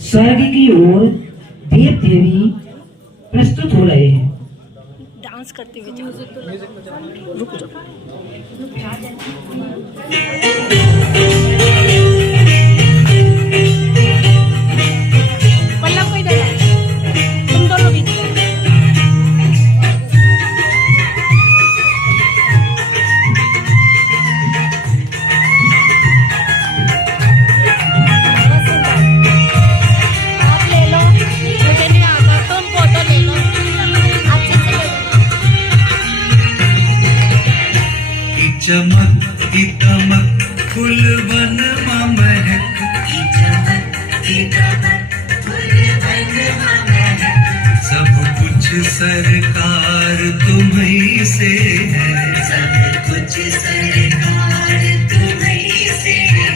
स्वर्ग की ओर देव देवी प्रस्तुत हो रहे हैं। डांस करते हुए जाओ। रुक जाओ। पल्लव को इधर लाओ। तुम दोनों बीच में। आप ले लो, मुझे नहीं आता, तुम फोटो ले लो, अच्छे से ले लो। चमक की तमक फूलवन महक, चमक की तमक फूलवन महक, सब कुछ सरकार तुम्हीं से है, सब कुछ सरकार तुम्हीं से है।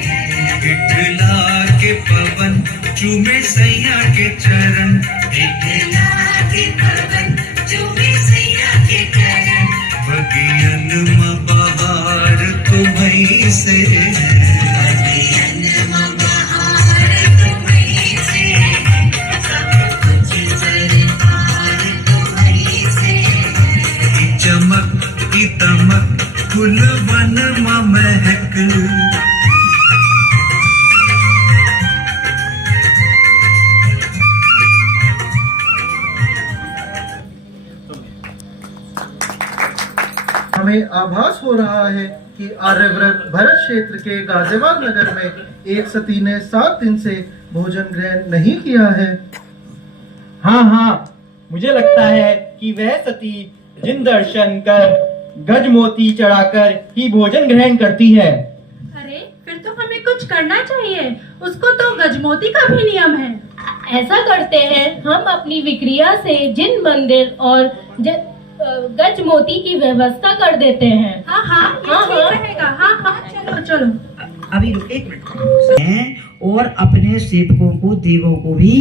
विठला के पवन चूमे सैया के चरण, विठला के पवन चूमे सैया के चरण, बगियन में बहार तुम्हीं से है, बगियन में बहार तुम्हीं से है, सब कुछ सरकार तुम्हीं से है। चमक की तमक फूलवन महक, हमें आभास हो रहा है कि आर्यव्रत भरत क्षेत्र के गाजियाबाद नगर में एक सती ने 7 दिन से भोजन ग्रहण नहीं किया है। हाँ, मुझे लगता है कि वह सती जिन दर्शन कर गज मोती चढ़ाकर ही भोजन ग्रहण करती है। अरे फिर तो हमें कुछ करना चाहिए, उसको तो गजमोती का भी नियम है। ऐसा करते हैं, हम अपनी विक्रिया से जिन मंदिर और गज मोती की व्यवस्था कर देते हैं। हाँ, ये ठीक रहेगा। हाँ, चलो। अभी एक मिनट। और अपने सेवकों को, देवों को भी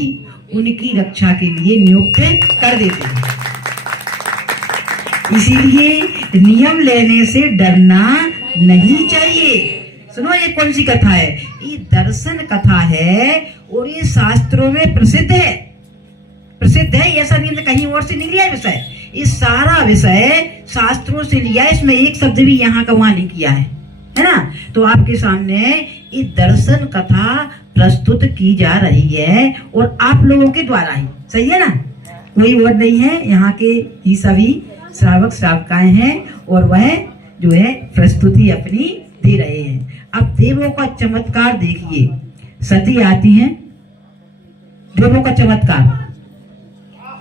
उनकी रक्षा के लिए नियुक्त कर देते हैं। इसीलिए नियम लेने से डरना नहीं चाहिए। सुनो, ये कौन सी कथा है? ये दर्शन कथा है और ये शास्त्रों में प्रसिद्ध है। ऐसा नहीं कहीं और से नहीं लिया विषय। ये सारा विषय शास्त्रों से लिया, इसमें एक शब्द भी यहाँ का वहां नहीं किया है ना। तो आपके सामने ये दर्शन कथा प्रस्तुत की जा रही है और आप लोगों के द्वारा ही, सही है ना? कोई और नहीं है, यहाँ के ही सभी श्रावक श्रावकाएं हैं और वह जो है प्रस्तुति अपनी दे रहे हैं। अब देवों का चमत्कार देखिए। सती आती हैं, देवों का चमत्कार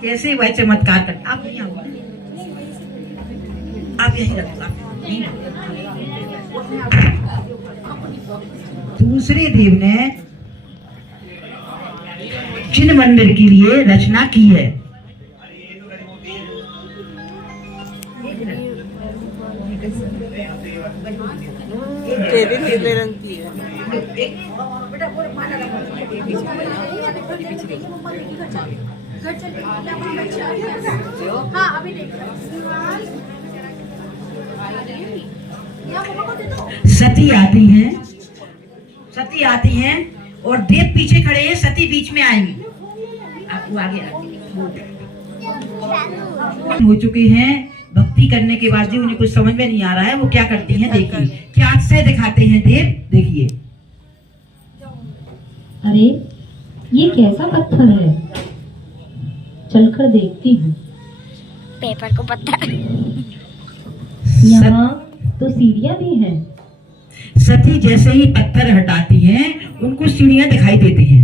कैसे वह चमत्कार कर। आप नहीं आओ, आप यही रखो। दूसरे देव ने जिन मंदिर के लिए रचना की है, नीले रंग की है। हाँ, अभी देख। सती आती हैं और देव पीछे खड़े हैं, सती बीच में आएंगी। आपको आगे हो चुके हैं। भक्ति करने के बाद भी उन्हें कुछ समझ में नहीं आ रहा है, वो क्या करती हैं देखिए, क्या अक्षय दिखाते हैं देव। देखिए, अरे ये कैसा पत्थर है, चलकर देखती हूँ। पेपर को पत्थर। यहाँ तो सीढ़ियाँ भी हैं। सती जैसे ही पत्थर हटाती हैं, उनको सीढ़ियां दिखाई देती हैं।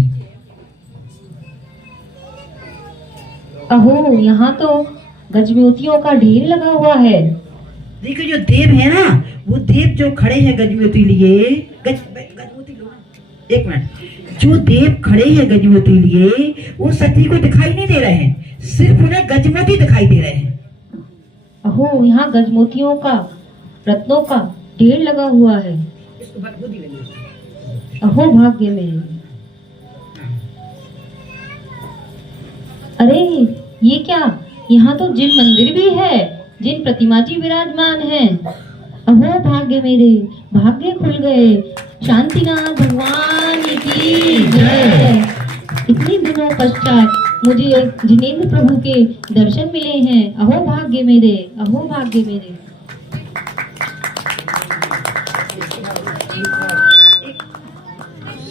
अहो, यहाँ तो गजमोतियों का ढेर लगा हुआ है। देखो, जो देव है ना, वो देव जो खड़े हैं गजमोती लिए, गजमोती लो एक मिनट, जो देव खड़े हैं गजमोती लिए, वो सती को दिखाई नहीं दे रहे हैं, सिर्फ उन्हें गजमोती दिखाई दे रहे हैं। अहो, यहाँ गजमोतियों का, रत्नों का ढेर लगा हुआ है। अहो भाग्य में। अरे ये क्या, यहाँ तो जिन मंदिर भी है, जिन प्रतिमा जी विराजमान हैं। अहो भाग्य मेरे, भाग्य खुल गए। शांतिनाथ भगवान की जय। इतने दिनों पश्चात मुझे जिनेंद्र प्रभु के दर्शन मिले हैं। अहो भाग्य मेरे, अहो भाग्य मेरे।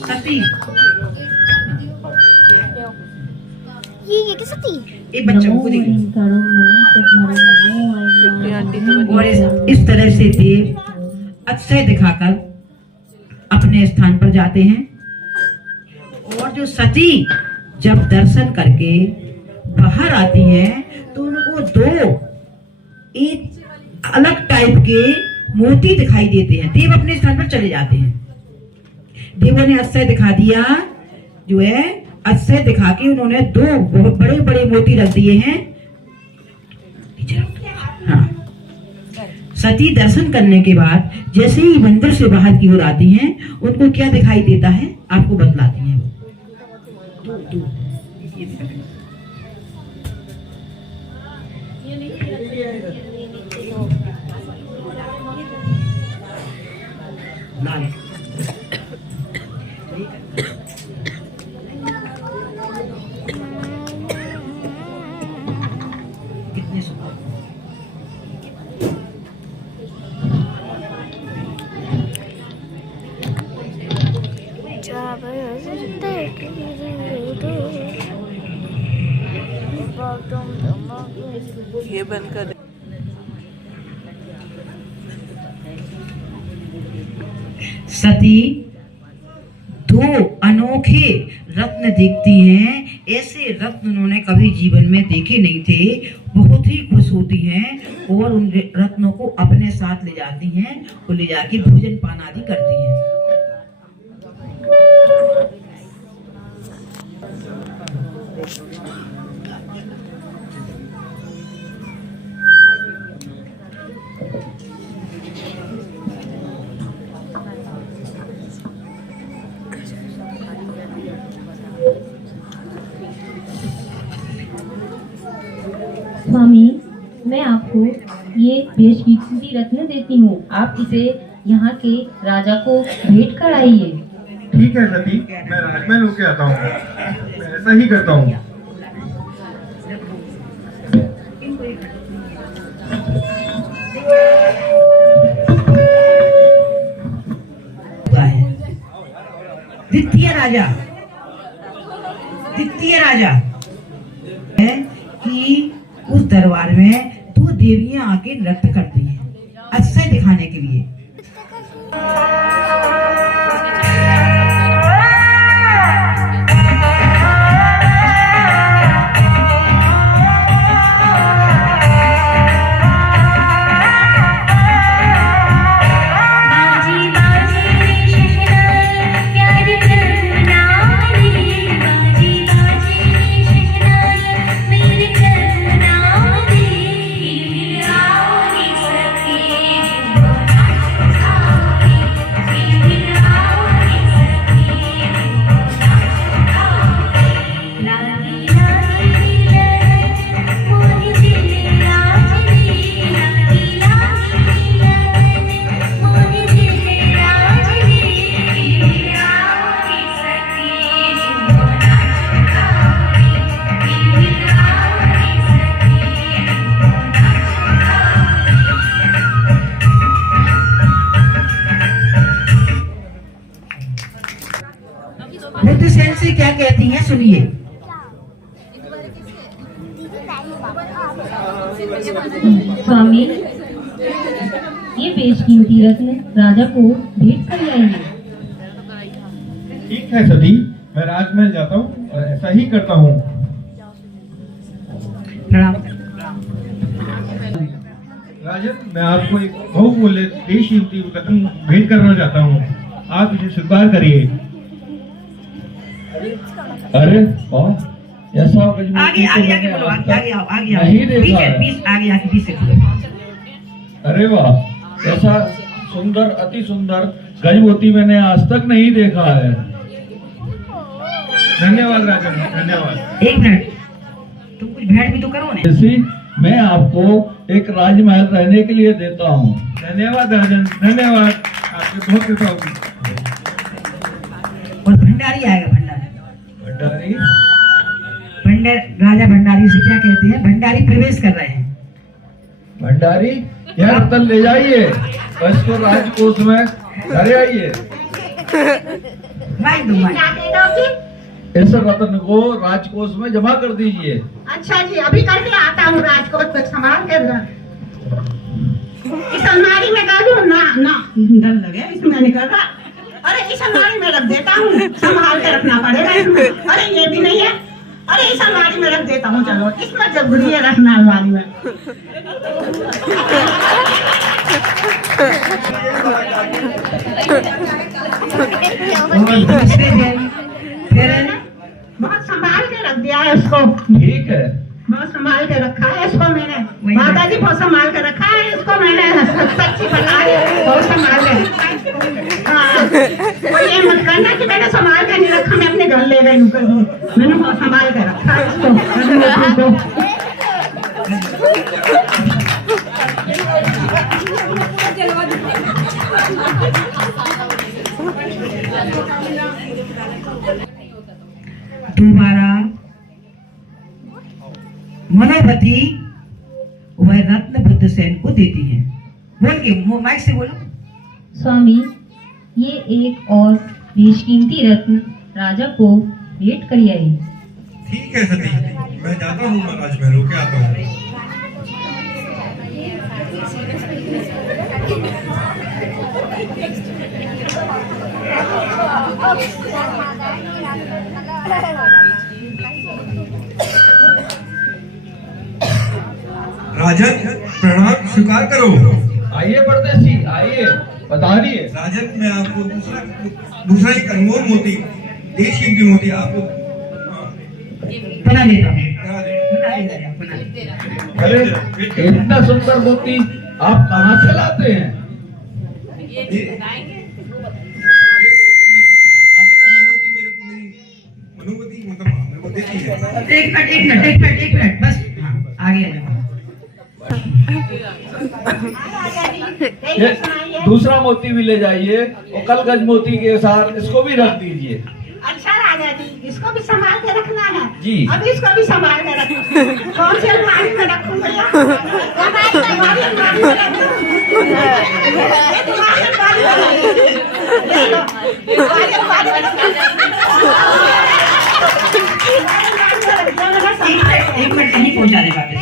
सती ये कैसे थी? एक बच्चों को देखो और इस तरह से देव अक्षय दिखाकर अपने स्थान पर जाते हैं। और जो सती जब दर्शन करके बाहर आती हैं तो उनको दो एक अलग टाइप के मोती दिखाई देते हैं। देव अपने स्थान पर चले जाते हैं। देवों ने अक्षय दिखा दिया, जो है अक्षय दिखा के उन्होंने दो बहुत बड़े बड़े मोती रख दिए हैं। हाँ। सती दर्शन करने के बाद जैसे ही मंदिर से बाहर की ओर आती हैं, उनको क्या दिखाई देता है आपको बतलाती हैं वो। लाल कितने सुंदर। ये बंद कर। सती दो अनोखे रत्न देखती हैं। ऐसे रत्न उन्होंने कभी जीवन में देखे नहीं थे। बहुत ही खुश होती हैं और उन रत्नों को अपने साथ ले जाती हैं और ले जाके भोजन पान आदि करती हैं। स्वामी, मैं आपको ये बेशकीमती रत्न देती हूँ। आप इसे यहाँ के राजा को भेंट कराइए। ठीक है सती, मैं राजमहल होके आता हूँ। मैं ऐसा ही करता हूँ। द्वितीय राजा है कि उस दरबार में दो देवियां आके नृत्य करती हैं अक्षय दिखाने के लिए। बुद्धिसेन से क्या कहती हैं सुनिए। स्वामी, ये बेशकीमती रत्न राजा को भेंट कर लाएंगे। ठीक है सती, मैं राजमहल जाता हूँ और ऐसा ही करता हूँ। राजन, मैं आपको एक बहुमूल्य बेशकीमती रत्न भेंट करना चाहता हूँ। आप इसे स्वीकार करिए। अरे वाह, ऐसा आगे आगे आगे बोलो, आगे आगे आओ, आगे आओ, नहीं देखा पीछे है। पीछे आगे आगे पीछे। अरे वाह, ऐसा सुंदर, अति सुंदर गजमोती मैंने आज तक नहीं देखा है। धन्यवाद राजन, धन्यवाद। एक मिनट, तुम कुछ भेंट भी तो करो ना। जैसी मैं आपको एक राजमहल रहने के लिए देता हूँ। धन्यवाद राजन, धन्यवाद। आपकी बहुत कृपा होगी। और भंडारी आएगा, भंडारी। भंडारी राजा भंडारी से क्या कहते हैं? भंडारी प्रवेश कर रहे हैं। भंडारी यह रतन ले जाइए और इसको राजकोष में धरे आइए। माइक दो, माइक। क्या कहना होगी? इस रत्न को राजकोष में जमा कर दीजिए। अच्छा जी, अभी करके आता हूँ। राजकोट को संभाल के रख। इस अलमारी में डालू ना ना, डर लगे इसमें नहीं कर रहा। अरे इस अलमारी में रख देता हूँ, संभाल के रखना पड़ेगा इसमें। अरे ये भी नहीं है। अरे इस अलमारी में रख देता हूँ। चलो, इसमें जरूरी है रखना अलमारी में। और दूसरे दिन फिर बहुत संभाल के रख दिया है उसको। ठीक है, बहुत संभाल के रखा है इसको मैंने। माता जी बहुत संभाल के रखा है इसको मैंने। सच्ची बता रही, बहुत संभाल के रखा है। हाँ, तो ये मत करना कि मैंने संभाल के नहीं रखा, मैं अपने घर ले गई हूँ कहीं। मैंने बहुत संभाल के रखा है इसको। दोबारा मनोवती वह रत्न बुद्धसेन को देती है। बोल के माइक से बोलो। स्वामी, ये एक और बेशकीमती रत्न राजा को भेंट कर आई। ठीक है सती, मैं जाता हूँ महाराज, मैं रोके आता हूँ। राजन, प्रणाम स्वीकार करो। आइए परदेसी, आइए, बताइए। राजन, मैं आपको दूसरा एक अनमोल मोती, देश कीमती मोती आपको बना देता हूँ। अरे इतना सुंदर मोती आप कहाँ से लाते हैं? ये मोती मेरे को मेरी मनोवती मतलब मेरे को देती है। एक मिनट बस। हाँ, आगे आ जाओ। ये दूसरा मोती भी ले जाइए और कल गज मोती के साथ इसको भी रख दीजिए। अच्छा राजा जी, इसको भी संभाल के रखना है जी। अब इसको भी संभाल के रखना। कौन सी अलमारी में रखूं भैया? तुम्हारी अलमारी में रखूं? ये तुम्हारी अलमारी में रखूं? ले लो, तुम्हारी अलमारी में रखूं? एक मिनट नहीं पहुंचाने वाले।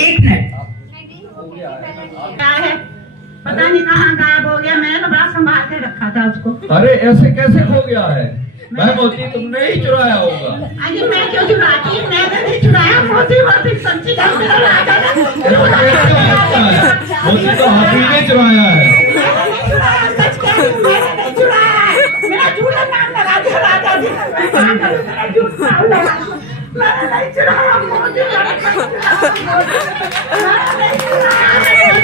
एक मिनट। क्या है? पता नहीं कहाँ गायब हो गया। मैंने तो बड़ा संभाल के रखा था उसको। अरे ऐसे कैसे खो गया है? वह मोती तुमने ही चुराया होगा। अरे मैं क्यों चुराती? मैंने नहीं चुराया मोती। मोती सच्ची का मेरा राजा ने मोती तो आप ही ने चुराया है। सच कह रही हूं, मैंने नहीं चुराया है। मेरा झूठा नाम लगा दिया राजा जी ने। मैं क्या करूं? मेरा झूठा नाम लगा दिया। मैंने नहीं चुराया मोती। मैंने नहीं चुराया मोती।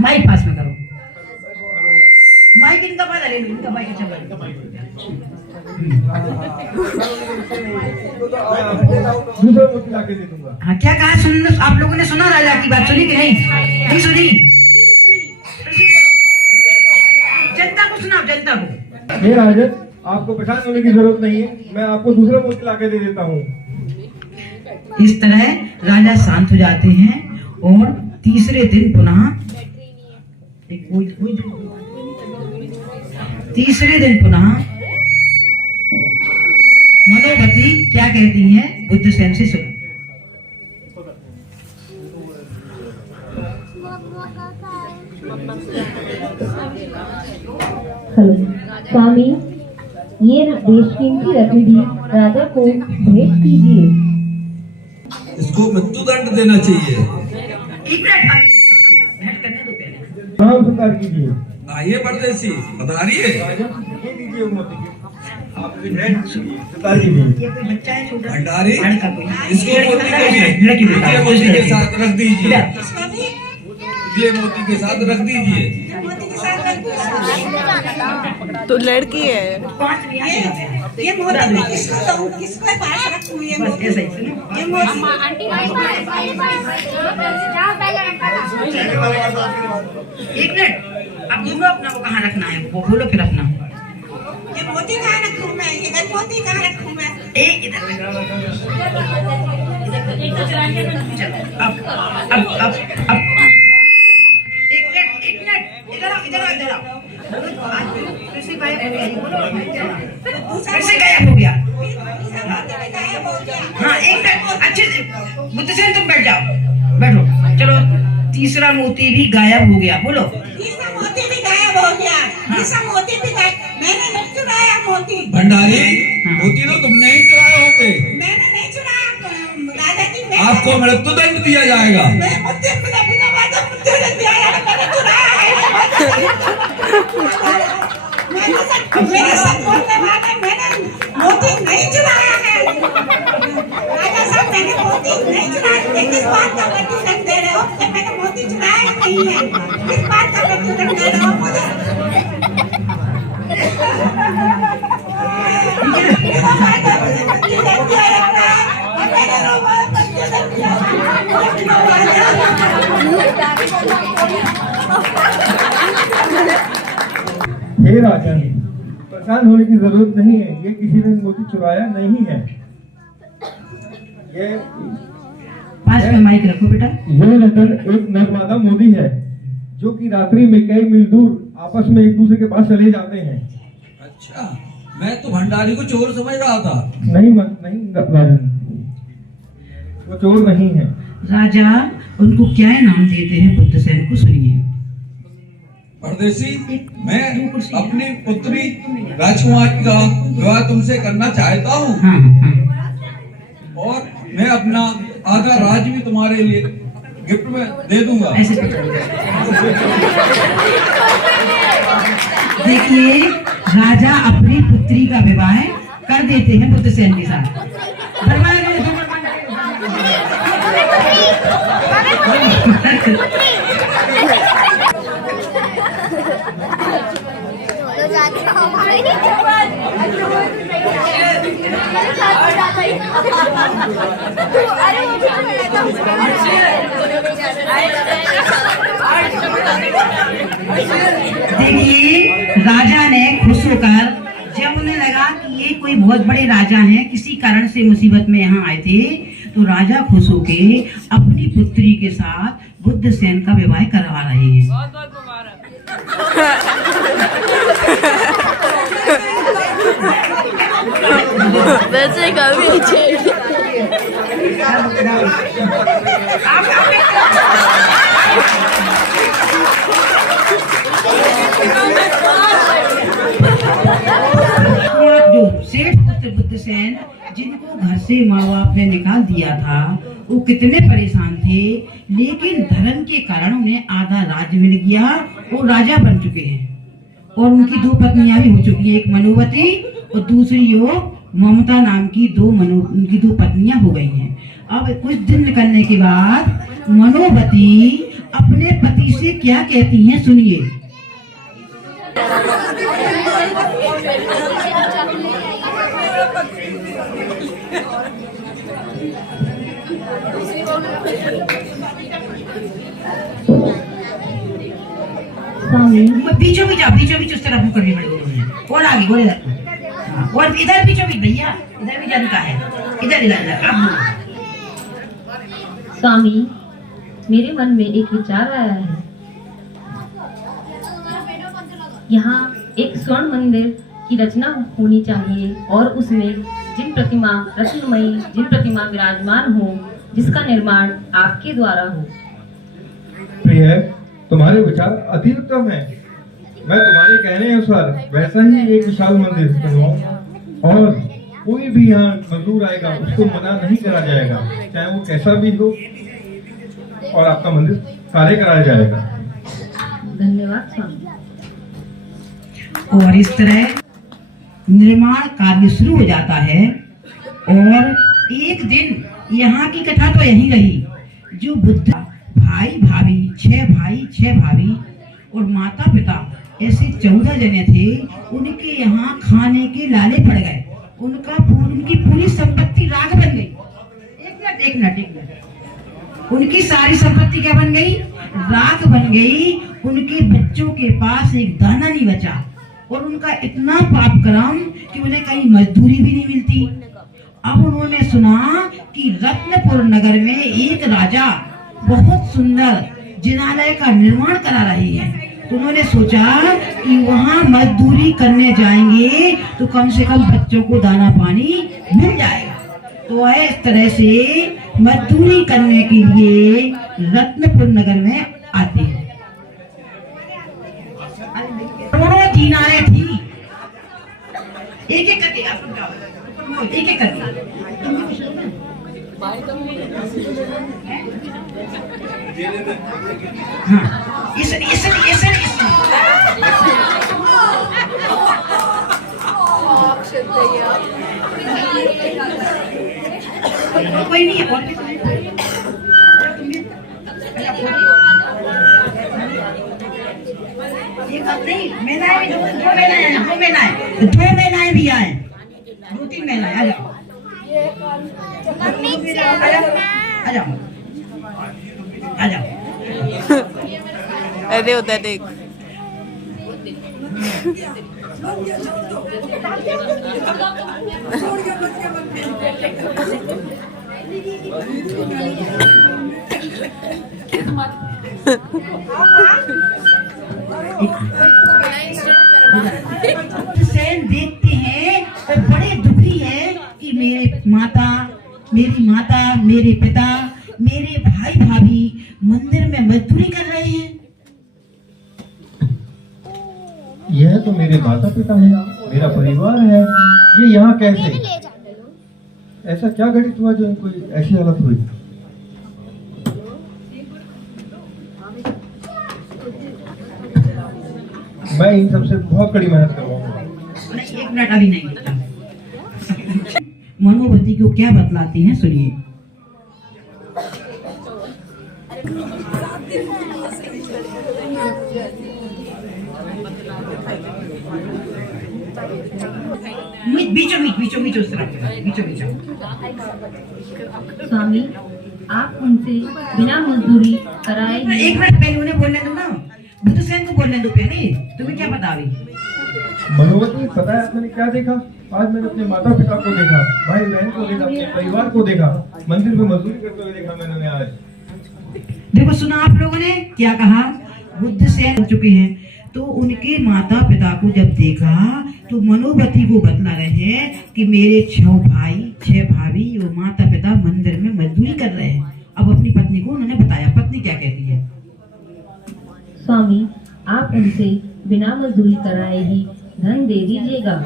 माइक पास में करो। माइक इनका पास ले लो, इनका माइक अच्छा बना। दूसरा मोती लाके दे दूंगा। हाँ, क्या कहा? सुन, आप लोगों ने सुना राजा की बात? सुनी कि नहीं? नहीं सुनी? जनता को सुनाओ, जनता को। ये राजन, आपको परेशान होने की जरूरत नहीं है, मैं आपको दूसरा मोती लाके दे देता हूँ। इस तरह राजा शांत हो जाते हैं और तीसरे दिन पुनः मनोवती क्या कहती हैं बुद्धसेन से सुनो। हेलो स्वामी, ये बेशकीमती रत्न भी राजा को भेंट कीजिए। इसको मृत्युदंड देना चाहिए। एक मिनट भेंट करने दो पहले। प्रणाम स्वीकार कीजिए। आइए परदेसी, पधारिए। ये लीजिए मोती, आपकी भेंट स्वीकार कीजिए। ये कोई बच्चा है छोटा? भंडारी, लड़का कोई? इसको मोती को लड़की देता ये हूँ। मोती के साथ रख दीजिए, इसको भी ये मोती के साथ रख दीजिए। मोती के साथ रख दो। तो लड़की है। पाँच यहाँ से लाते हैं। ये मोती मैं किसको दूँ, किसके पास रखूँ ये बस मोती? ऐसा ही सुनो। ये मोती एक मिनट, अब बोलो अपना वो कहाँ रखना है, वो बोलो फिर अपना। ये मोती कहाँ रखूँ मैं? ये मोती कहाँ रखूँ मैं? इधर अब एक मिनट इधर आओ कैसे गायब हो गया ये बोलो, कैसे गायब हो गया? गायब हो गया। हाँ एक मिनट अच्छे से बुद्धसेन तुम बैठ जाओ, बैठो। चलो तीसरा मोती भी गायब हो गया, बोलो। तीसरा मोती भी गायब हो गया। तीसरा मोती भी गायब। मैंने नहीं चुराया मोती। भंडारी, मोती तो तुमने ही चुराए होंगे। मैंने नहीं चुराया राजा जी। आपको मृत्युदंड दिया जाएगा। मैं मोती बिना बात मृत्युदंड दिया जाएगा। मैंने चुराया है। मेरे साथ बोलने वाले, मैंने मोती नहीं चुराया है। राजा साहब मैंने मोती नहीं चुराया। किस बात का मृत्युदंड दे रहे हो? कि मैंने मोती चुराया नहीं है। किस बात का मृत्युदंड दे रहे हो मुझे? हे राजन, परेशान होने की जरूरत नहीं है। ये किसी ने मोती चुराया नहीं है। ये पास में माइक रखो बेटा। ये लेटर एक नर्मदा मोदी है, जो कि रात्रि में कई मील दूर आपस में एक दूसरे के पास चले जाते हैं। अच्छा, मैं तो भंडारी को चोर समझ रहा था। नहीं राजन, वो चोर नहीं है। राजा उनको क्या नाम देते हैं बुद्धसेन को, सुनिए। परदेसी, मैं अपनी पुत्री राजकुमारी का विवाह तुमसे करना चाहता हूँ, हाँ हाँ और मैं अपना आधा राज्य भी तुम्हारे लिए गिफ्ट में दे दूंगा। ऐसे पकड़ो। देखिए राजा अपनी पुत्री का विवाह कर देते हैं बुद्धसेन के साथ। देखिए राजा ने खुश होकर, जब उन्हें लगा कि ये कोई बहुत बड़े राजा हैं, किसी कारण से मुसीबत में यहाँ आए थे, तो राजा खुश होके अपनी पुत्री के साथ बुद्धसेन का विवाह करवा रहे हैं। वैसे कभी जो सेठ पुत्र बुद्धसेन, जिनको घर से माँ बाप ने निकाल दिया था, वो कितने परेशान थे, लेकिन धर्म के कारण उन्हें आधा राज्य मिल गया, वो राजा बन चुके हैं। और उनकी दो पत्नियां भी हो चुकी हैं, एक मनोवती और दूसरी वो ममता नाम की उनकी दो पत्नियां हो गई हैं। अब कुछ दिन निकलने के बाद मनोवती अपने पति से क्या कहती हैं, सुनिए। बीचों बीच उस तरफ करनी पड़ेगी। और आगे और इधर, और इधर बीचों बीच भैया, इधर भी जनता है, इधर इधर आप। स्वामी, मेरे मन में एक विचार आया है। यहाँ एक स्वर्ण मंदिर की रचना होनी चाहिए और उसमें जिन प्रतिमा विराजमान हो, जिसका निर्माण आपके द्वारा हो। प्रिय, तुम्हारे विचार अति उत्तम है। मैं तुम्हारे कहने अनुसार वैसा ही एक विशाल मंदिर बनवाऊंगा और कोई भी यहाँ मजदूर आएगा उसको मना नहीं करा जाएगा, चाहे वो कैसा भी हो, और आपका मंदिर कार्य कराया जाएगा। धन्यवाद स्वामी। और इस तरह निर्माण कार्य शुरू हो जाता है। और एक दिन यहाँ की कथा तो यही रही। जो बुद्ध भाई भाभी 6 भाई 6 भाभी और माता पिता ऐसे 14 जने थे। उनके यहाँ खाने के लाले पड़ गए। उनकी पूरी संपत्ति राख बन गई। एक मिनट। उनकी सारी संपत्ति क्या बन गई? राख बन गई। उनके बच्चों के पास एक दाना नहीं बचा और उनका इतना पाप कर्म कि उन्हें कहीं मजदूरी भी नहीं मिलती। अब उन्होंने सुना कि रत्नपुर नगर में एक राजा बहुत सुंदर जिनालय का निर्माण करा रही है। तो उन्होंने सोचा कि वहाँ मजदूरी करने जाएंगे तो कम से कम बच्चों को दाना पानी मिल जाएगा। तो इस तरह से मजदूरी करने के लिए रत्नपुर नगर में आते हैं। करोड़ों दीनारें थी। एक एक करके हाँ, इस कोई नहीं है। नहीं, महिलाएं भी दो महिलाएं भी आए, 2-3 महिलाएं आ जाओ। आ जाओ। अरे उधर देख। सेन देखते हैं और बड़े दुखी है कि मेरी माता, मेरे पिता, मेरे भाई भाभी मंदिर में मजदूरी कर रहे हैं। यह तो मेरे माता पिता है, मेरा परिवार है, ये यहाँ कैसे? ऐसा क्या घटित हुआ जो इनको ऐसी हालत हुई? मैं इन सबसे बहुत कड़ी मेहनत करवाऊंगा। 1 मिनट अभी नहीं। मनोवती को क्या बतलाती हैं सुनिए। बीचों स्वामी, आप उनसे बिना मजदूरी कराए 1 मिनट पहले उन्हें बोलने दो ना। बुद्ध सेन को बोलने दो पहले। तुम्हें क्या पता अभी? मनोवती, पता है मैंने क्या देखा? आज मैंने अपने माता पिता को देखा, भाई बहन को देखा, अपने परिवार को देखा, मंदिर में मजदूरी करते हुए देखा मैंने आज। देखो, सुना आप लोगों ने क्या कहा? बुद्ध सेन हो चुके हैं तो उनके माता पिता को जब देखा तो मनोवती को बतला रहे हैं कि मेरे 6 भाई 6 भाभी और माता पिता मंदिर में मजदूरी कर रहे हैं। अब अपनी पत्नी को उन्होंने बताया। पत्नी क्या कहती है? स्वामी, आप उनसे बिना मजदूरी कराए ही धन दे दीजिएगा।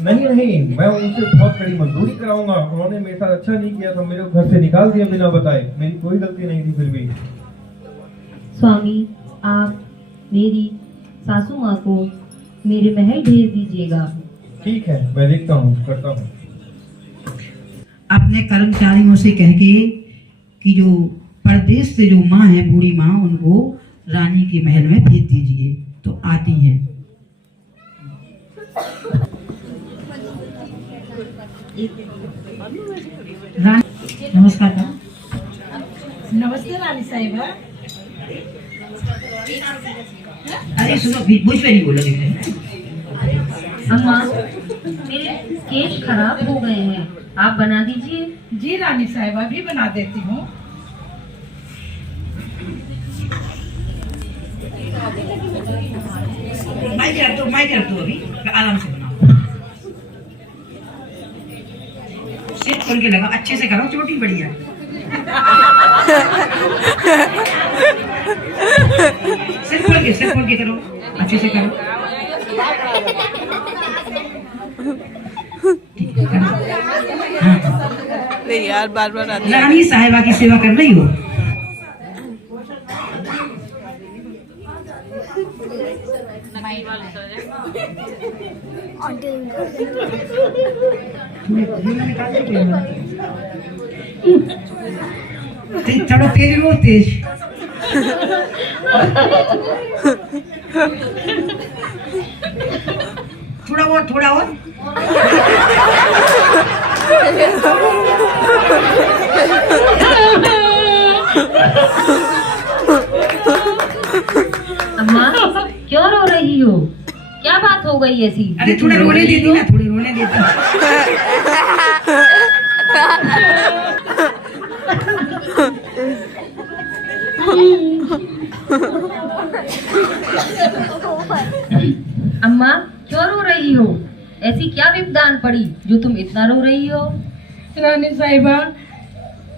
नहीं, मैं उनसे बहुत कड़ी मजदूरी कराऊंगा। उन्होंने मेरे साथ अच्छा नहीं किया था, मेरे को घर से निकाल दिया बिना बताए। मेरी कोई गलती नहीं थी फिर भी। स्वामी, आप मेरी सासू माँ को मेरे महल भेज दीजिएगा। ठीक है, मैं देखता हूँ, करता हूँ। अपने कर्मचारियों से कह के कि जो परदेश से जो माँ है, बूढ़ी माँ, उनको रानी के महल में भेज दीजिए। तो आती हैं। रानी, नमस्कार। नमस्ते रानी साहिबा। अरे सुनो, मुझ पे नहीं बोलो। अम्मा, मेरे केश खराब हो गए हैं, आप बना दीजिए। जी रानी साहिबा, भी बना देती हूँ। माइक रख दो अभी, आराम से बनाओ। सिर खोल के लगा, अच्छे से करो, चोटी बढ़िया। सिर खोल के करो, अच्छे से करो। ठीक है, करो। हाँ। नहीं यार, बार रानी साहिबा की सेवा कर रही हो। थोड़ा तेज लो, तेज। थोड़ा और, थोड़ा और। अम्मा क्यों रो रही हो? क्या बात हो गई ऐसी? अरे थोड़ा रोने दे दी ना, थोड़ी रोने दे दी। अम्मा क्यों रो रही हो? ऐसी क्या विपदान पड़ी जो तुम इतना रो रही हो? रानी साहिबा,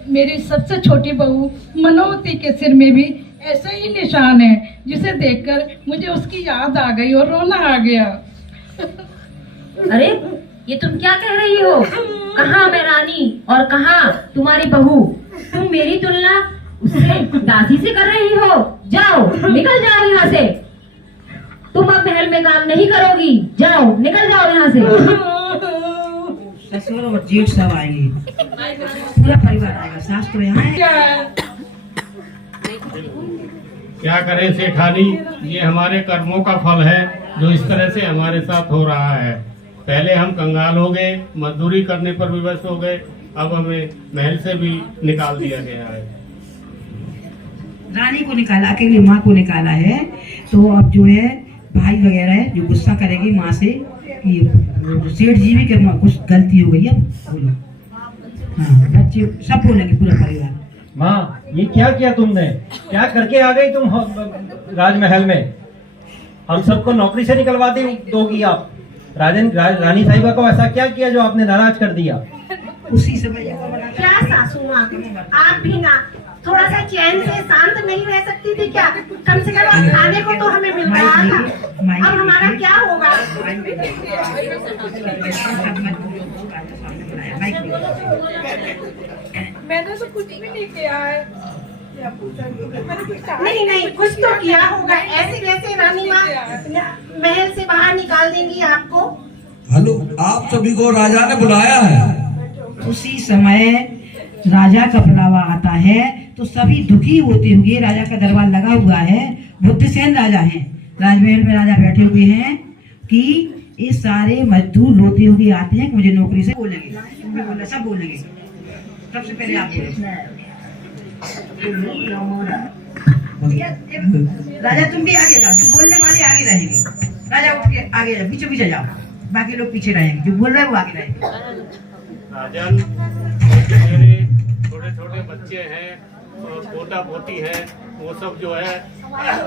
मेरी सबसे छोटी बहू मनोवती के सिर में भी ऐसा ही निशान है, जिसे देखकर मुझे उसकी याद आ गई और रोना आ गया। अरे ये तुम क्या कह रही हो? कहाँ मैं रानी और कहाँ तुम्हारी बहू? तुम मेरी तुलना उससे दासी से कर रही हो? जाओ, निकल जाओ यहाँ से। तुम अब महल में काम नहीं करोगी। जाओ, निकल जाओ यहाँ से। ससुर और जेठ सब आएंगे, पूरा परिवार आएगा। सास तो यहाँ है। क्या करें सेठानी, ये हमारे कर्मों का फल है जो इस तरह से हमारे साथ हो रहा है। पहले हम कंगाल हो गए, मजदूरी करने पर विवश हो गए, अब हमें महल से भी निकाल दिया गया है। रानी को निकाला, अकेली माँ को निकाला है, तो अब जो है भाई वगैरह है जो गुस्सा करेगी माँ से कि सेठ जी भी कि कुछ गलती हो गई है। बोलो। हाँ, बच्चे सब बोलेंगे, पूरा परिवार। माँ, ये क्या किया तुमने? क्या करके आ गई तुम राजमहल में? हम सबको नौकरी से निकलवा दोगी आप? रानी साहिबा को ऐसा क्या किया जो आपने नाराज कर दिया? उसी समय क्या सासू माँ, आप भी ना थोड़ा सा चैन से शांत नहीं रह सकती थी क्या? कम से कम खाने को तो हमें मिल रहा था, अब हमारा क्या होगा? मैंने तो कुछ भी नहीं किया है। नहीं नहीं, कुछ तो किया होगा। ऐसे कैसे रानी माँ महल से बाहर निकाल देंगी आपको? हेलो, आप सभी को राजा ने बुलाया है। उसी समय राजा का बुलावा आता है तो सभी दुखी होते हुए, राजा का दरबार लगा हुआ है, बुद्धसेन राजा हैं, राजमहल में राजा बैठे हुए हैं कि ये सारे मजदूर रोते हुए आते हैं कि मुझे नौकरी से बोलेंगे, सब बोलेंगे। सबसे पहले आप राजा, तुम भी आगे जाओ, जो बोलने वाले आगे रहेंगे। राजा उठ के आगे जाओ, पीछे पीछे जाओ, बाकी लोग पीछे रहेंगे, जो बोल रहे हैं वो आगे रहेंगे। राजन, मेरे छोटे छोटे बच्चे हैं, पोता पोती है, वो सब जो है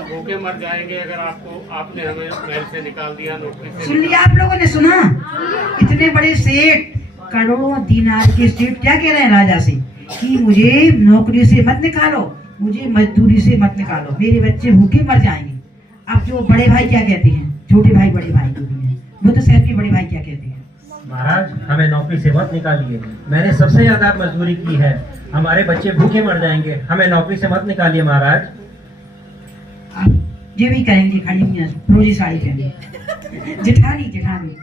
भूखे मर जाएंगे अगर आपने हमें महल से निकाल दिया, नौकरी से। सुन लिया आप लोगों ने? सुना? इतने बड़े सेठ, करोड़ों दिनार के सेठ क्या कह रहे हैं राजा से कि मुझे नौकरी से मत निकालो, मुझे मजदूरी से मत निकालो, मेरे बच्चे भूखे मर जाएंगे। अब जो बड़े भाई क्या कहते हैं, छोटे भाई बड़े भाई जो भी हैं, वो तो सेठ के बड़े भाई क्या कहते हैं? महाराज, हमें नौकरी से मत निकालिए, मैंने सबसे ज्यादा मजदूरी की है, हमारे बच्चे भूखे मर जाएंगे, हमें नौकरी से मत निकालिए महाराज। आप ये भी करेंगे, खड़ी हुई हैं, रोजी साड़ी पहने, जेठानी जेठानी।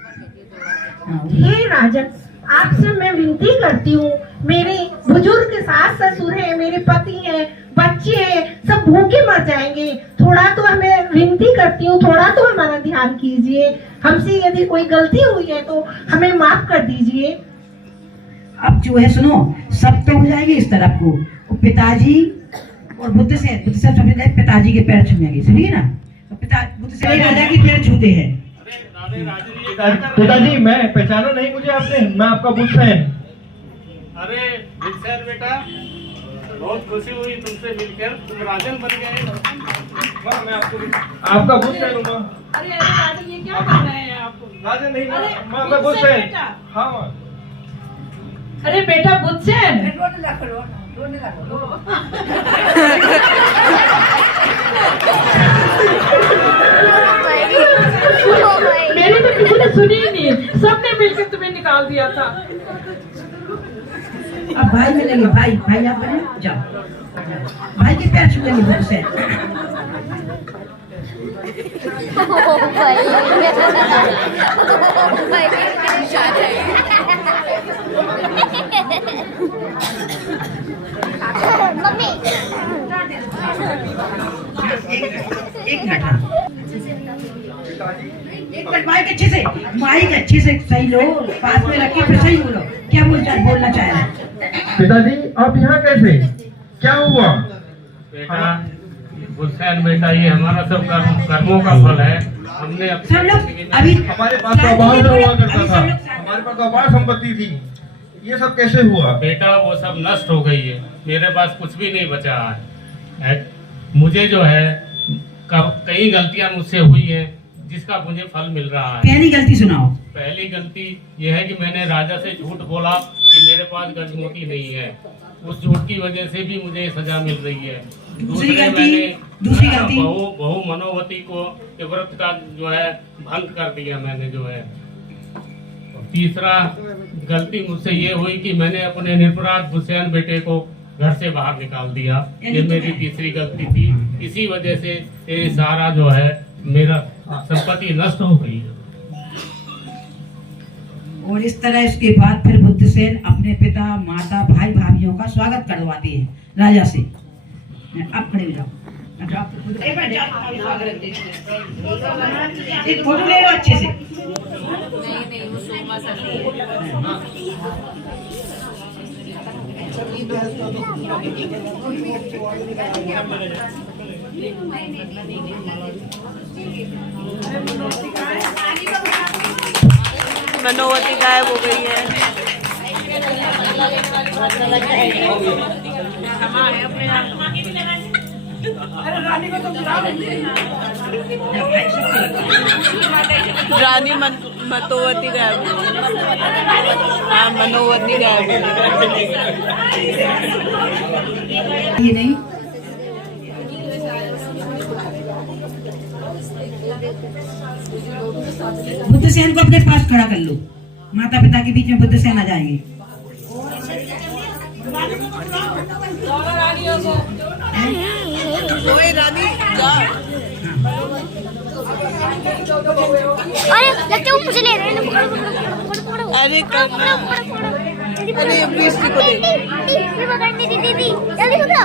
हे राजन, आपसे मैं विनती करती हूँ, मेरे बुजुर्ग सास ससुर हैं, मेरे पति हैं, बच्चे हैं, सब भूखे मर जाएंगे। थोड़ा तो हमें विनती करती हूँ, थोड़ा तो हमारा ध्यान कीजिए। हमसे यदि कोई गलती हुई है तो हमें माफ कर दीजिए। अब जो है सुनो, सब तो हो जाएंगे इस तरफ को, पिताजी और बुद्ध से समझ जाए, पिताजी के पैर छूएंगे, समझिए ना? तो बुद्ध से राजा के पैर छूते हैं। पिताजी, मैं पहचाना नहीं मुझे आपने, मैं आपका बुद्धसेन। अरे बुद्धसेन बेटा, बहुत खुशी हुई तुमसे मिलकर, तुम राजन बन गए। मैं आपका बुद्धसेन हूँ। अरे राजन, ये क्या कर रहे हैं आप? राजन नहीं, मैं बुद्धसेन। हाँ। अरे बेटा बुद्धसेन, मेरी तो किसी ने सुनी ही नहीं, सबने मिलकर तुम्हें निकाल दिया था। अब भाई मिलेंगे, भाई भाई आप बने, जाओ भाई के पैर छूएंगे बुद्ध से। एक मिनट हाँ। एक मिनट माइक अच्छे से सही लो, पास में रखिए, फिर सही बोलो। क्या बोलना चाह रहे हैं? पिताजी आप यहाँ कैसे, क्या हुआ? बेटा हुसैन बेटा, ये हमारा सब कर्मों का फल है। हमने सब लोग अभी हमारे पास तो अपार हुआ करता था, हमारे पास तो अपार संपत्ति थी, ये सब कैसे हुआ? बेटा वो सब नष्ट हो गई है, मेरे पास कुछ भी नहीं बचा है। मुझे जो है कई गलतियां मुझसे हुई हैं, जिसका मुझे फल मिल रहा है। पहली गलती सुनाओ। पहली गलती यह है कि मैंने राजा से झूठ बोला कि मेरे पास गजमोती नहीं है। उस झूठ की वजह से भी मुझे सजा मिल रही है। दूसरी गलती बहु मनोवती को के व्रत का जो है भंग कर दिया मैंने जो है। तीसरा गलती मुझसे ये हुई कि मैंने अपने निरपराध हुसैन बेटे को घर से बाहर निकाल दिया। ये मेरी तीसरी गलती थी। इसी वजह से ये सारा जो है मेरा संपत्ति नष्ट हो गई है। और इस तरह इसके बाद फिर बुद्धसेन अपने पिता माता भाई भाभीियों का स्वागत करवाते हैं राजा से। आप खड़े हो जाओ। एक फोटो ले लो अच्छे से। मनोवती गायब हो गई है। रानी मतोवती गायब, हाँ मनोवती गायब। ये नहीं बुद्धसेन को अपने पास खड़ा कर लो। माता पिता के बीच में बुद्धसेन आ जाएंगे। अरे लगता है वो मुझे ले रहे हैं। अरे अरे पेस्ट्री को दे, दीदी जल्दी पकड़ो।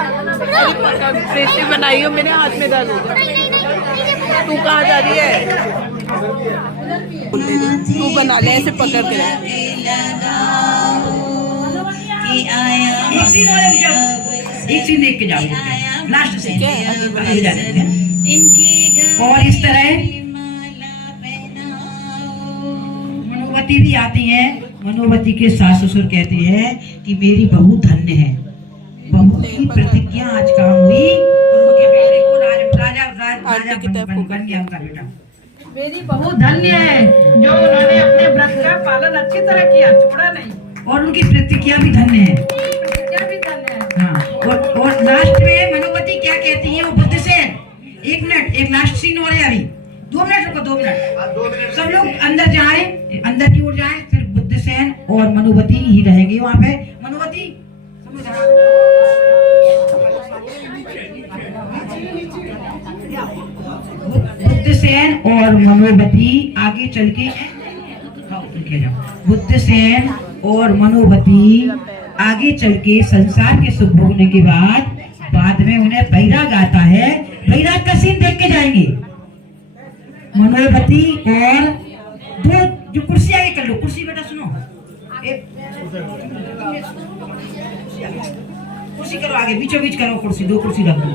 पेस्ट्री बनाई हो, मेरे हाथ में डालो। तू कहाँ जा रही है? तू बना ले, ऐसे पकड़ के। एक सीन देख के जाओ, लास्ट सीन। और इस तरह मनोवती भी आती है। मनोवती के सास ससुर कहते हैं कि मेरी बहू धन्य है। बहू की प्रतिज्ञा आज काम हुई और उनके बेटे को राजा बन गया उनका बेटा। मेरी बहू धन्य है जो उन्होंने अपने व्रत का पालन अच्छी तरह किया, छोड़ा नहीं। और उनकी प्रतिज्ञा भी धन्य है। प्रतिज्ञा भी धन्य है। हाँ, और लास्ट में मनोवती क्या कहती है वो बुद्धसेन। एक मिनट, एक लास्ट सीन हो रहा है अभी। 2 मिनट रुको, 2 मिनट। सब लोग अंदर जाएं, अंदर की ओर जाएं। फिर बुद्धसेन और मनोवती ही रहेंगे वहाँ पे। मनोवती बुद्धसेन और मनोवती आगे चल के बुद्धसेन और मनोवती आगे चल के संसार के सुख भोगने के बाद में उन्हें बैराग आता है। बैराग का सीन देख के जाएंगे। मनोवती और दो जो कुर्सी आगे कर लो। कुर्सी बेटा सुनो, कुर्सी करो आगे, बीचों बीच करो कुर्सी। 2 कुर्सी रख दो।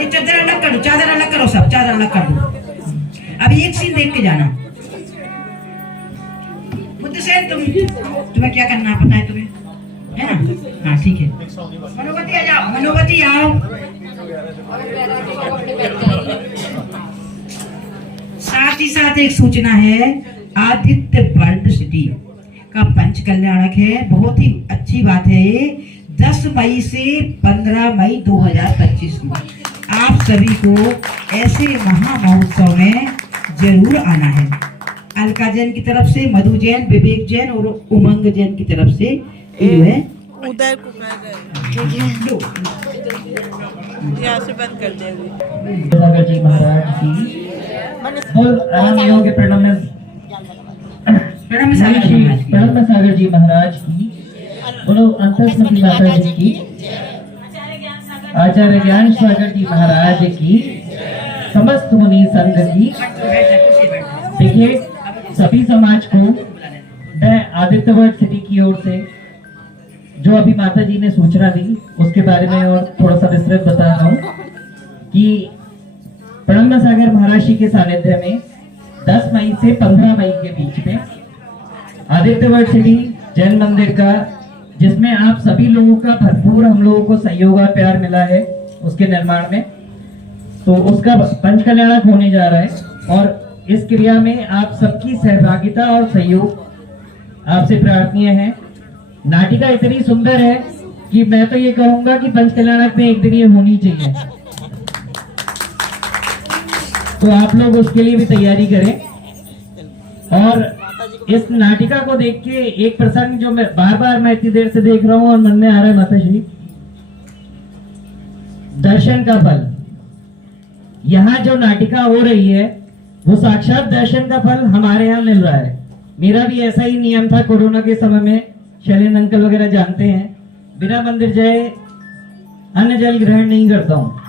एक चादर अलग कर दो, चादर अलग करो, सब चादर अलग कर दो। अभी एक सीन देख के जाना। बुद्धसेन तुम्हें क्या करना पता है तुम्हें, है ना? हाँ ठीक है। मनोवती आ जाओ, मनोवती आओ। साथ ही साथ एक सूचना है, आदित्य वर्ल्ड सिटी का पंच कल्याणक है। बहुत ही अच्छी बात है ये। 10 मई से 15 मई 2025 में आप सभी को ऐसे महा महोत्सव में जरूर आना है। अलका जैन की तरफ से, मधु जैन, विवेक जैन और उमंग जैन की तरफ से जो है उधर को यहाँ से बंद कर देंगे। सागर जी महाराज की प्रणम सागर जी महाराज की, बोलो अंतस्मृति माता जी की, आचार्य ज्ञान सागर जी महाराज की, समस्त मुनि संघ की। देखिए, सभी समाज को मैं आदित्यवर्ध सिटी की ओर से जो अभी माता जी ने सूचना दी उसके बारे में और थोड़ा सा विस्तृत बता रहा हूँ कि ब्रह्म सागर महाराज के सानिध्य में 10 मई से 15 मई के बीच में आदित्यवर्ध सिटी जैन मंदिर का, जिसमें आप सभी लोगों का भरपूर हम लोगों को सहयोग और प्यार मिला है उसके निर्माण में, तो उसका पंचकल्याणक होने जा रहा है। और इस क्रिया में आप सबकी सहभागिता और सहयोग आपसे प्रार्थनीय है। नाटिका इतनी सुंदर है कि मैं तो ये कहूंगा कि पंचकल्याणक में एक दिन ये होनी चाहिए, तो आप लोग उसके लिए भी तैयारी करें। और इस नाटिका को देख के एक प्रसंग जो मैं बार इतनी देर से देख रहा हूं और मन में आ रहा है माता श्री, दर्शन का फल। यहाँ जो नाटिका हो रही है वो साक्षात दर्शन का फल हमारे यहाँ मिल रहा है। मेरा भी ऐसा ही नियम था कोरोना के समय में, शैलेंद्र अंकल वगैरह जानते हैं, बिना मंदिर जाए अन्न जल ग्रहण नहीं करता हूँ।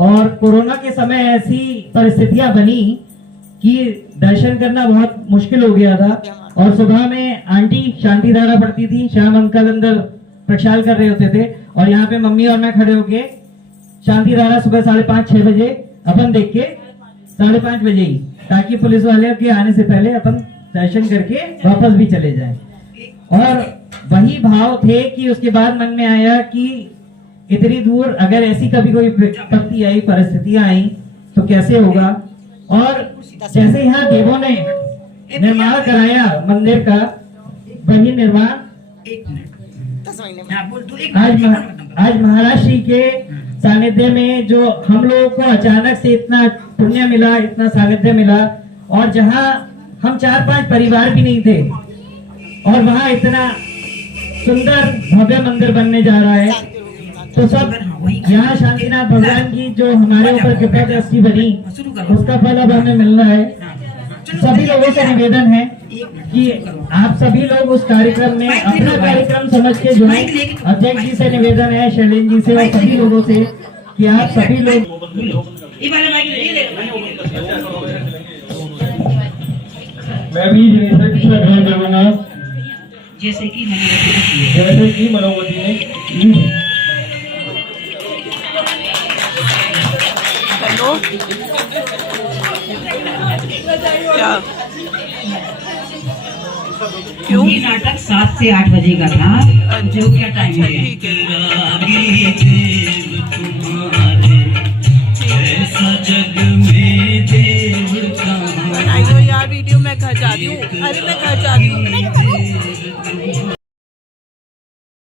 और कोरोना के समय ऐसी परिस्थितियां बनी कि दर्शन करना बहुत मुश्किल हो गया था। और सुबह में आंटी शांति धारा पढ़ती थी, श्याम अंकल अंदर प्रक्षाल कर रहे होते थे, और यहाँ पे मम्मी और मैं खड़े होके शांति धारा सुबह 5:30-6 बजे अपन देख के 5:30 बजे ही, ताकि पुलिस वाले के आने से पहले अपन दर्शन करके वापस भी चले जाएं। और वही भाव थे कि उसके बाद मन में आया कि इतनी दूर अगर ऐसी कभी कोई विपत्ति आई, परिस्थितियां आई तो कैसे होगा। और जैसे यहाँ देवों ने निर्माण कराया मंदिर का, वही निर्माण आज महाराज श्री के सानिध्य में जो हम लोगों को अचानक से इतना पुण्य मिला, इतना सानिध्य मिला, और जहाँ हम 4-5 परिवार भी नहीं थे, और वहाँ इतना सुंदर भव्य मंदिर बनने जा रहा है, तो सब यहाँ शांतिनाथ भगवान की जो हमारे ऊपर कृपा दृष्टि बनी उसका फल अब हमें मिल रहा है। सभी लोगों से निवेदन है कि आप सभी लोग उस कार्यक्रम में अपना कार्यक्रम समझ के जुड़े। अध्यक्ष जी से निवेदन है, शैलेंद्र जी से और सभी लोगों से कि आप सभी लोग। मैं भी ग्रहण करूंगा जैसे कि मनोवती ने। हेलो, क्या क्यों? ये नाटक 7 से 8 बजे का था, जो क्या टाइम है? ठीक है, बनाइयो यार वीडियो, मैं घर जा रही हूँ। अरे मैं घर जा रही हूँ।